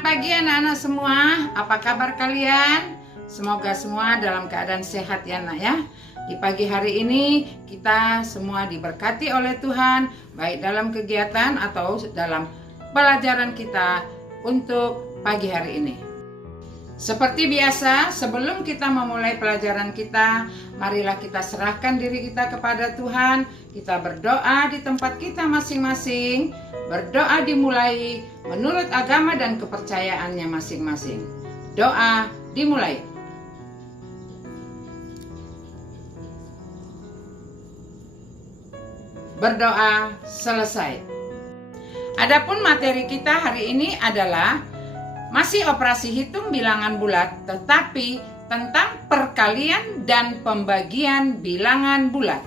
Selamat pagi anak-anak semua, apa kabar kalian? Semoga semua dalam keadaan sehat ya anak ya. Di pagi hari ini kita semua diberkati oleh Tuhan, baik dalam kegiatan atau dalam pelajaran kita untuk pagi hari ini. Seperti biasa, sebelum kita memulai pelajaran kita, marilah kita serahkan diri kita kepada Tuhan. Kita berdoa di tempat kita masing-masing. Berdoa dimulai menurut agama dan kepercayaannya masing-masing. Doa dimulai. Berdoa selesai. Adapun materi kita hari ini adalah masih operasi hitung bilangan bulat, tetapi tentang perkalian dan pembagian bilangan bulat.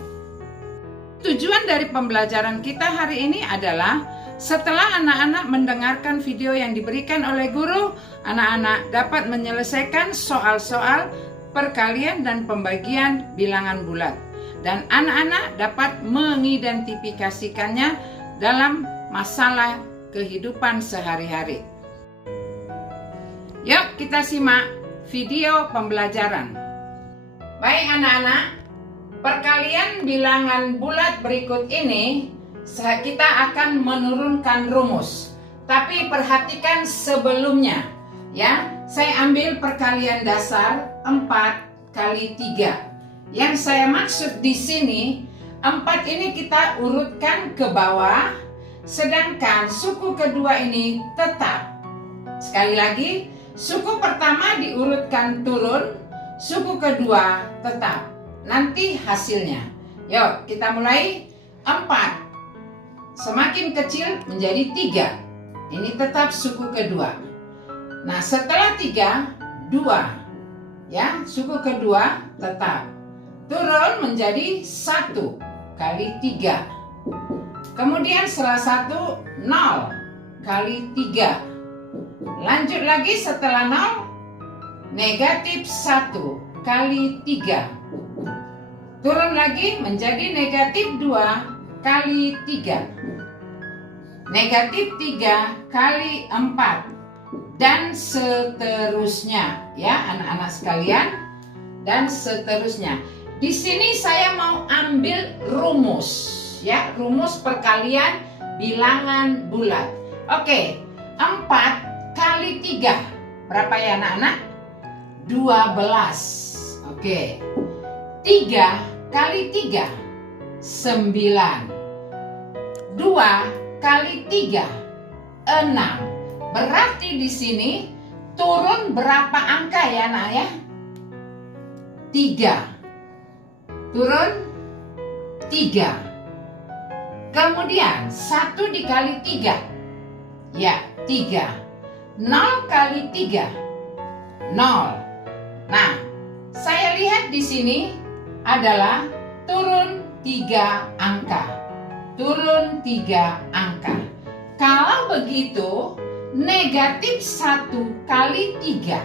Tujuan dari pembelajaran kita hari ini adalah setelah anak-anak mendengarkan video yang diberikan oleh guru, anak-anak dapat menyelesaikan soal-soal perkalian dan pembagian bilangan bulat. Dan anak-anak dapat mengidentifikasikannya dalam masalah kehidupan sehari-hari. Yuk kita simak video pembelajaran. Baik anak-anak, perkalian bilangan bulat berikut ini kita akan menurunkan rumus. Tapi perhatikan sebelumnya ya. Saya ambil perkalian dasar 4 kali 3. Yang saya maksud di sini 4 ini kita urutkan ke bawah, sedangkan suku kedua ini tetap. Sekali lagi, suku pertama diurutkan turun, suku kedua tetap. Nanti hasilnya. Yuk kita mulai. 4 semakin kecil menjadi 3. Ini tetap suku kedua. Nah setelah 3, 2. Ya, suku kedua tetap. Turun menjadi 1 kali 3. Kemudian setelah 1, 0 kali 3. Lanjut lagi setelah 0, negatif 1 kali 3. Turun lagi menjadi negatif 2 kali 3. Negatif 3 kali 4. Dan seterusnya ya anak-anak sekalian. Dan seterusnya. Di sini saya mau ambil rumus ya, rumus perkalian bilangan bulat. Oke, 4 kali 3 berapa ya anak-anak? 12. Oke. 3 kali 3 9. 2 kali 3 6. Berarti di sini turun berapa angka ya nak ya? 3. Turun 3. Kemudian 1 dikali 3. Ya, 3. 0 kali 3. 0. Nah, saya lihat di sini adalah turun 3 angka. Turun 3 angka. Kalau begitu, negatif 1 kali 3.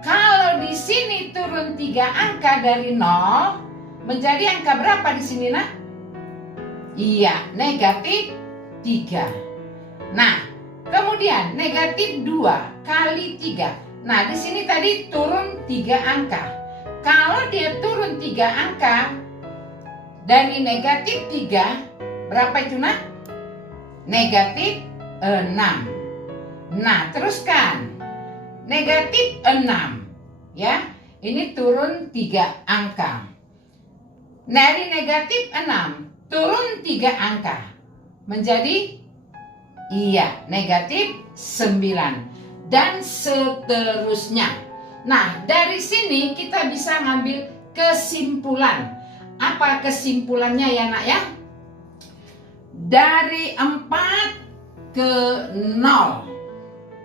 Kalau di sini turun 3 angka dari 0, menjadi angka berapa di sini nak? Iya, negatif 3. Nah, kemudian negatif 2 kali 3. Nah, di sini tadi turun 3 angka. Kalau dia turun 3 angka dari negatif 3, berapa itu nak? Negatif 6. Nah, teruskan. Negatif 6. Ya, ini turun 3 angka. Dari negatif 6 turun 3 angka. Menjadi iya, negatif 9. Dan seterusnya. Nah, dari sini kita bisa ngambil kesimpulan. Apa kesimpulannya ya nak ya? Dari 4 ke 0.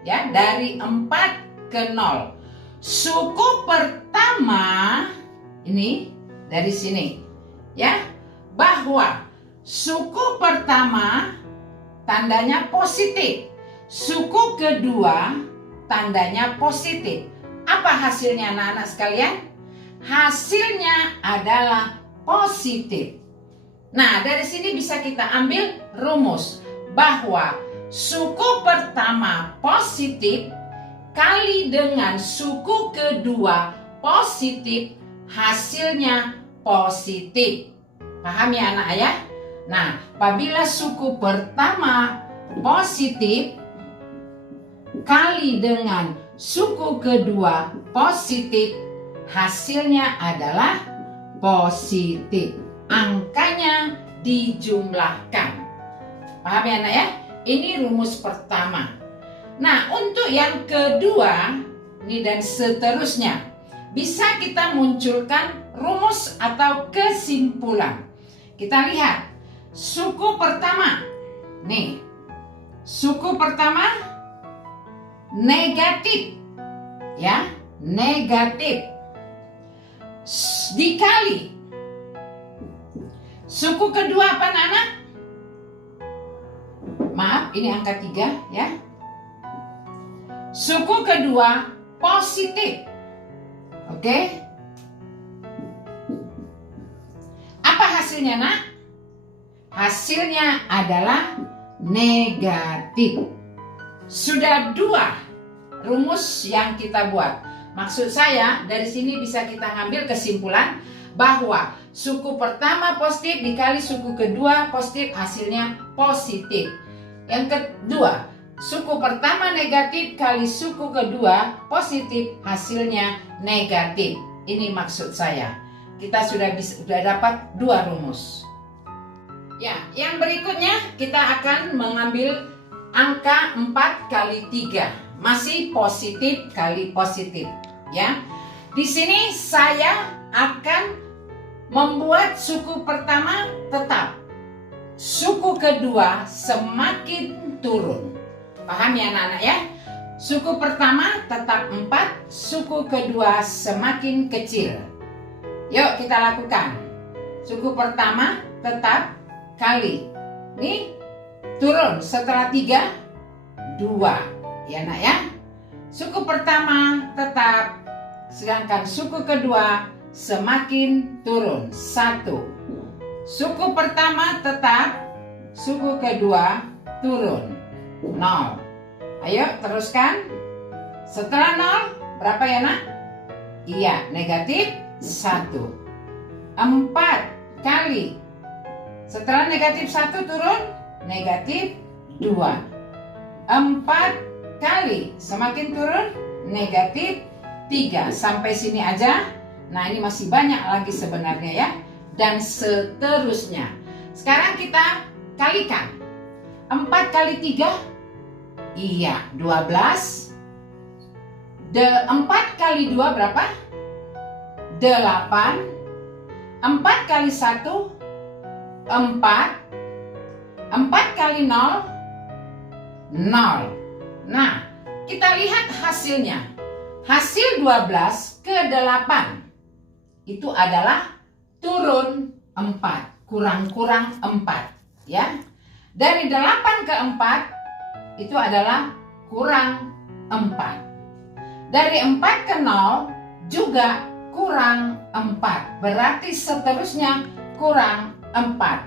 Ya, dari 4 ke 0. Suku pertama ini dari sini. Ya, bahwa suku pertama tandanya positif. Suku kedua tandanya positif. Apa hasilnya anak-anak sekalian? Hasilnya adalah positif. Nah, dari sini bisa kita ambil rumus bahwa suku pertama positif, kali dengan suku kedua positif, hasilnya positif. Paham ya anak ya? Nah, apabila suku pertama positif kali dengan suku kedua positif, hasilnya adalah positif. Angkanya dijumlahkan. Paham ya anak ya? Ini rumus pertama. Nah, untuk yang kedua ini dan seterusnya, bisa kita munculkan rumus atau kesimpulan. Kita lihat suku pertama. Nih, suku pertama negatif. Ya, negatif. Dikali suku kedua apa anak? Maaf, ini angka 3 ya. Suku kedua positif. Oke. Apa hasilnya nak? Hasilnya adalah negatif. Sudah 2 rumus yang kita buat. Maksud saya dari sini bisa kita ngambil kesimpulan bahwa suku pertama positif dikali suku kedua positif, hasilnya positif. Yang kedua, suku pertama negatif kali suku kedua positif, hasilnya negatif. Ini maksud saya. Kita sudah dapat 2 rumus. Ya, yang berikutnya kita akan mengambil angka 4 kali 3. Masih positif kali positif, ya. Di sini saya akan membuat suku pertama tetap, suku kedua semakin turun. Paham ya anak-anak ya? Suku pertama tetap 4, suku kedua semakin kecil. Yuk kita lakukan. Suku pertama tetap kali. Nih turun setelah 3, 2. Ya nak ya. Suku pertama tetap, sedangkan suku kedua semakin turun 1. Suku pertama tetap, suku kedua turun 0. Ayo teruskan. Setelah 0 berapa ya nak? Iya, negatif 1. 4 kali. Setelah negatif 1 turun negatif 2. 4 kali semakin turun negatif 3. Sampai sini aja. Nah, ini masih banyak lagi sebenarnya ya. Dan seterusnya. Sekarang kita kalikan. 4 kali 3, iya 12. 4 kali 2 berapa? 8. 4 kali 1, 4. 4 kali 0, 0. Nah, kita lihat hasilnya. Hasil 12 ke 8 itu adalah turun 4, kurang-kurang 4, ya. Dari 8 ke 4 itu adalah kurang 4. Dari 4 ke 0 juga kurang 4. Berarti seterusnya kurang 4.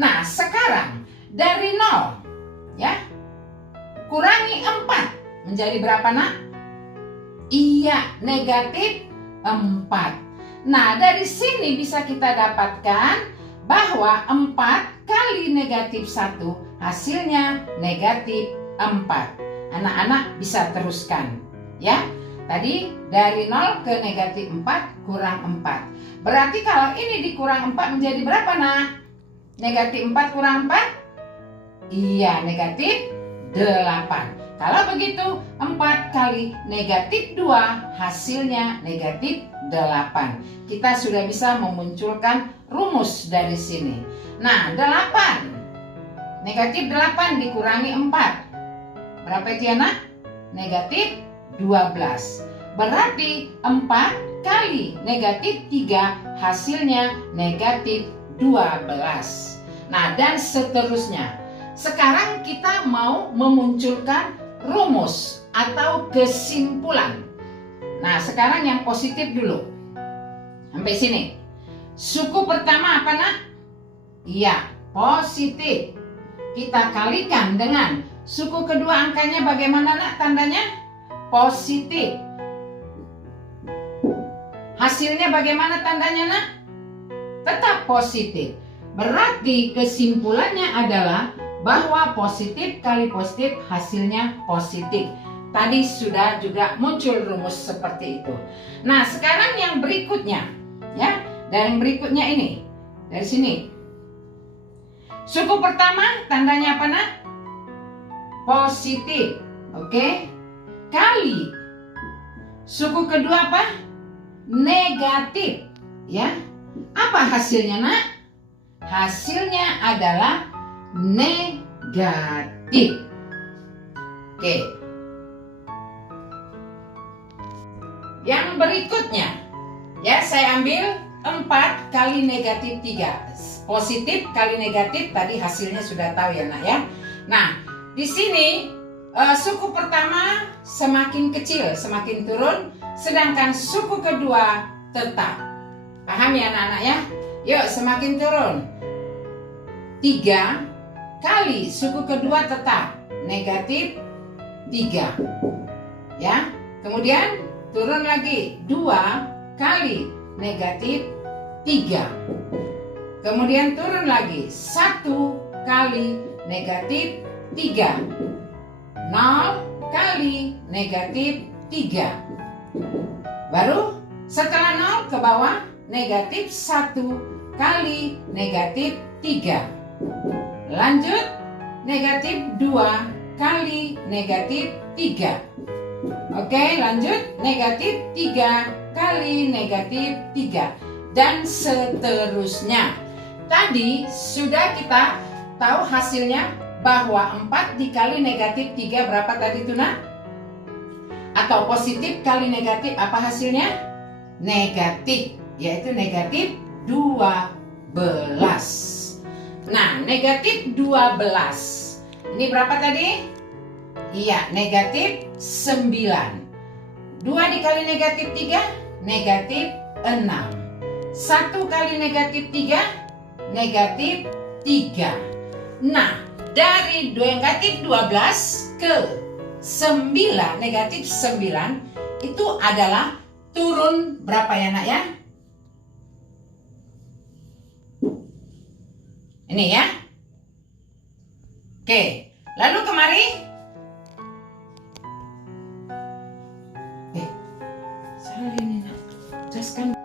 Nah, sekarang dari 0 ya, kurangi 4 menjadi berapa nak? Iya, negatif 4. Nah, dari sini bisa kita dapatkan bahwa 4 kali negatif 1 hasilnya negatif 4. Anak-anak bisa teruskan ya. Tadi dari 0 ke negatif 4 kurang 4. Berarti kalau ini dikurang 4 menjadi berapa nak? Negatif 4 kurang 4? Iya, negatif 8. Kalau begitu 4 kali negatif 2 hasilnya negatif 8. Kita sudah bisa memunculkan rumus dari sini. Nah, 8. Negatif 8 dikurangi 4. Berapa itu ya nak? Negatif 12. Berarti 4 kali negatif 3 hasilnya negatif 12. Nah, dan seterusnya. Sekarang kita mau memunculkan rumus atau kesimpulan. Nah, sekarang yang positif dulu. Sampai sini. Suku pertama apa nak? Iya, positif. Kita kalikan dengan suku kedua, angkanya bagaimana nak tandanya? positif. Hasilnya bagaimana tandanya, nak? Tetap positif. Berarti kesimpulannya adalah bahwa positif kali positif hasilnya positif. Tadi sudah juga muncul rumus seperti itu. Nah, sekarang yang berikutnya, ya, dan berikutnya ini dari sini. Suku pertama tandanya apa, nak? Positif, oke? Kali. Suku kedua apa? Negatif, ya. Apa hasilnya, nak? Hasilnya adalah negatif. Oke. Yang berikutnya, ya, saya ambil 4 kali negatif 3. Positif kali negatif tadi hasilnya sudah tahu ya, nak, ya. Nah, di sini suku pertama semakin kecil, semakin turun, sedangkan suku kedua tetap. Paham ya, anak-anak, ya? Yuk, semakin turun. 3 kali suku kedua tetap negatif 3, ya. Kemudian turun lagi 2 kali negatif 3. Kemudian turun lagi 1 kali negatif 3. 0 kali negatif 3. Baru setelah 0 ke bawah negatif 1 kali negatif 3. Lanjut negatif 2 kali negatif 3. Oke, lanjut negatif 3 kali negatif 3. Dan seterusnya. Tadi sudah kita tahu hasilnya bahwa 4 dikali negatif 3 berapa tadi itu, nak? Atau positif kali negatif apa hasilnya? Negatif, yaitu negatif 12. Nah, negatif 12. Ini berapa tadi? Iya, negatif 9. 2 dikali negatif 3, negatif 6. 1 kali negatif 3, negatif 3. Nah, dari negatif 12 ke 9, negatif 9, itu adalah turun berapa ya, nak, ya? Ini ya. Oke, lalu kemari. Salah ini, nak. Jelaskan.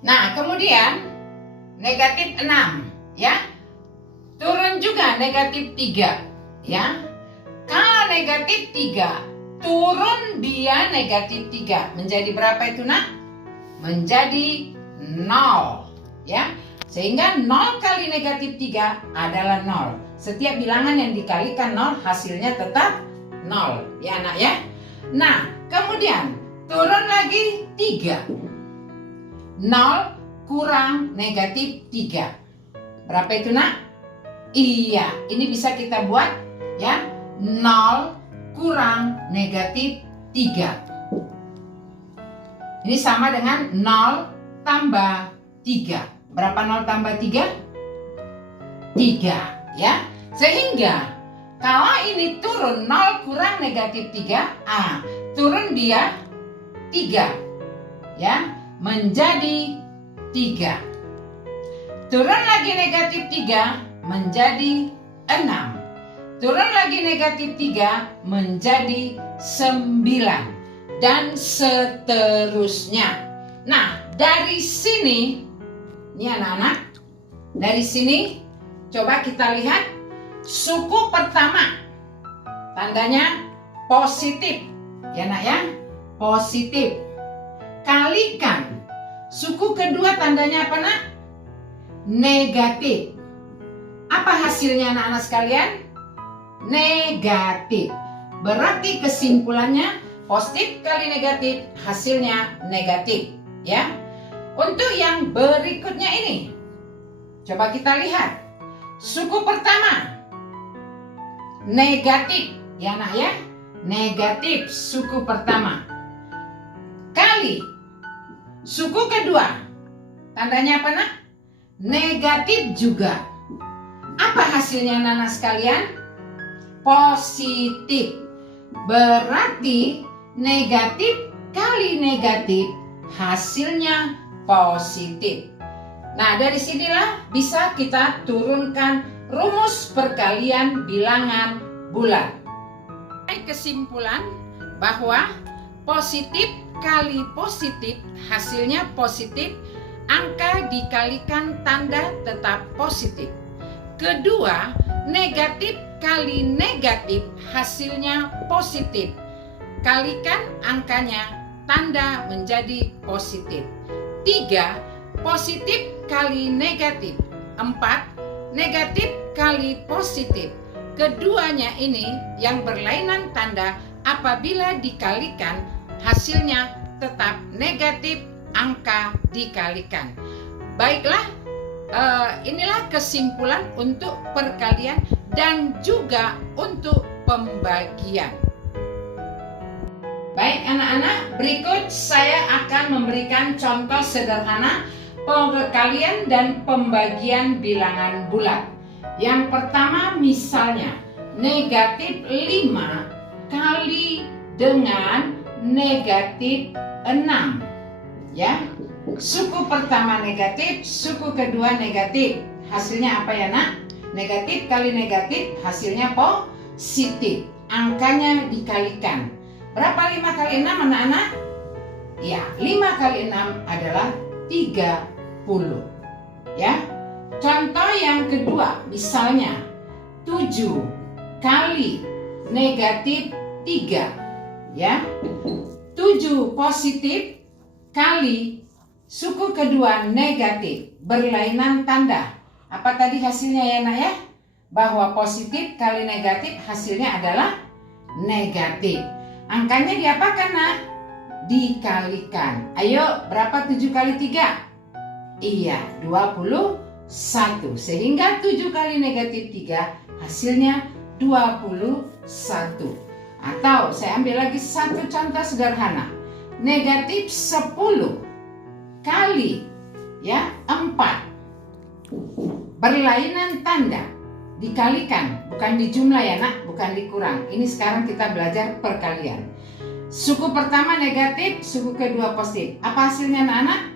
Nah, kemudian negatif 6, ya. Turun juga negatif 3, ya. Kalau negatif 3, turun dia negatif 3. Menjadi berapa itu, nak? Menjadi 0, ya. Sehingga 0 kali negatif 3 adalah 0. Setiap bilangan yang dikalikan 0 hasilnya tetap 0. Ya, anak, ya. Nah, kemudian turun lagi 3. 0 kurang negatif 3. Berapa itu, nak? Iya, ini bisa kita buat, ya. 0 kurang negatif 3. Ini sama dengan 0 tambah 3. Berapa 0 tambah 3? 3, ya. Sehingga kalau ini turun 0 kurang negatif 3, turun dia 3, ya, menjadi 3. Turun lagi negatif 3 menjadi 6. Turun lagi negatif 3 menjadi 9. Dan seterusnya. Nah, dari sini, ini anak-anak, dari sini coba kita lihat suku pertama tandanya positif, ya, nak, ya, positif. Kalikan suku kedua tandanya apa, nak? Negatif. Apa hasilnya, anak-anak sekalian? Negatif. Berarti kesimpulannya positif kali negatif hasilnya negatif, ya. Untuk yang berikutnya ini, coba kita lihat. Suku pertama, negatif, ya, nak, ya. Negatif suku pertama. Kali suku kedua, tandanya apa, nak? Negatif juga. Apa hasilnya, anak-anak sekalian? Positif. Berarti negatif kali negatif hasilnya positif. Nah, dari sinilah bisa kita turunkan rumus perkalian bilangan bulat. Kesimpulan bahwa positif kali positif hasilnya positif, angka dikalikan tanda tetap positif. Kedua, negatif kali negatif hasilnya positif, kalikan angkanya tanda menjadi positif. 3. Positif kali negatif. 4. Negatif kali positif. Keduanya ini yang berlainan tanda, apabila dikalikan hasilnya tetap negatif, angka dikalikan. Baiklah, inilah kesimpulan untuk perkalian dan juga untuk pembagian. Baik anak-anak, berikut saya akan memberikan contoh sederhana perkalian dan pembagian bilangan bulat. Yang pertama misalnya negatif 5 kali dengan negatif 6. Ya, suku pertama negatif, suku kedua negatif. Hasilnya apa ya nak? Negatif kali negatif hasilnya positif. Angkanya dikalikan. Berapa 5 kali 6 anak-anak? Ya, 5 kali 6 adalah 30. Ya. Contoh yang kedua, misalnya 7 kali negatif 3. Ya. 7 positif kali suku kedua negatif, berlainan tanda. Apa tadi hasilnya ya nak ya? Bahwa positif kali negatif hasilnya adalah negatif. Angkanya diapakan nak? Dikalikan. Ayo, berapa 7 kali 3? Iya, 21. Sehingga 7 kali negatif 3 hasilnya 21. Atau saya ambil lagi satu contoh sederhana. Negatif 10 kali ya 4. Berlainan tanda. Dikalikan, bukan dijumlah ya nak, bukan dikurang. Ini sekarang kita belajar perkalian. Suku pertama negatif, suku kedua positif. Apa hasilnya anak-anak?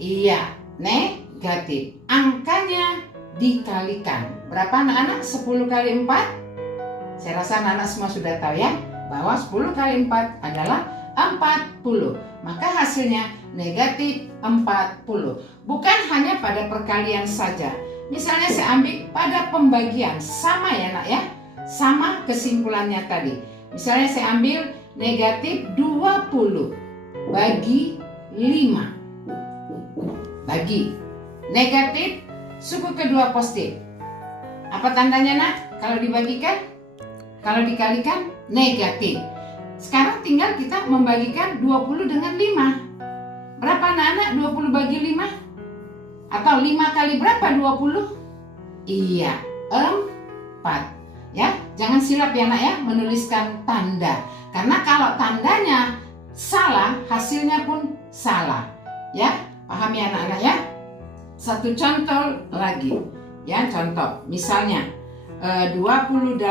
Iya, negatif. Angkanya dikalikan. Berapa anak-anak? 10 kali 4? Saya rasa anak-anak semua sudah tahu ya, bahwa 10 kali 4 adalah 40. Maka hasilnya negatif 40. Bukan hanya pada perkalian saja. Misalnya saya ambil pada pembagian, sama ya nak ya, sama kesimpulannya tadi. Misalnya saya ambil negatif 20 bagi 5. Bagi negatif, suku kedua positif. Apa tandanya nak? Kalau dibagikan, kalau dikalikan negatif. Sekarang tinggal kita membagikan 20 dengan 5. Berapa anak-anak 20 bagi 5? Atau 5 kali berapa 20? Iya, 4. Ya, jangan silap ya nak ya menuliskan tanda. Karena kalau tandanya salah, hasilnya pun salah. Ya, paham ya anak-anak ya? Satu contoh lagi. Ya, contoh. Misalnya 28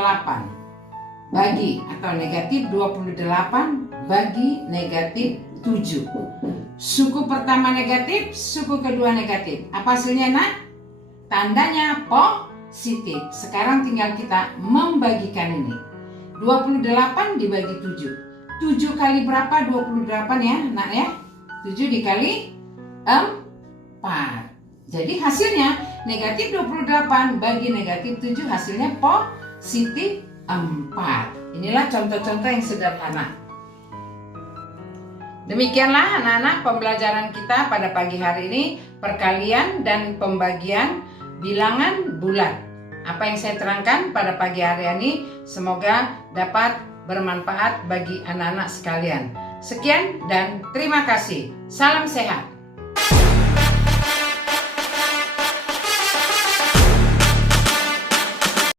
bagi atau negatif 28 bagi negatif 7. Suku pertama negatif, suku kedua negatif. Apa hasilnya nak? Tandanya positif. Sekarang tinggal kita membagikan ini. 28 dibagi 7. 7 kali berapa 28 ya nak ya? 7 dikali 4. Jadi hasilnya negatif 28 bagi negatif 7 hasilnya positif 4. Inilah contoh-contoh yang sederhana. Demikianlah anak-anak pembelajaran kita pada pagi hari ini, perkalian dan pembagian bilangan bulat. Apa yang saya terangkan pada pagi hari ini semoga dapat bermanfaat bagi anak-anak sekalian. Sekian dan terima kasih. Salam sehat.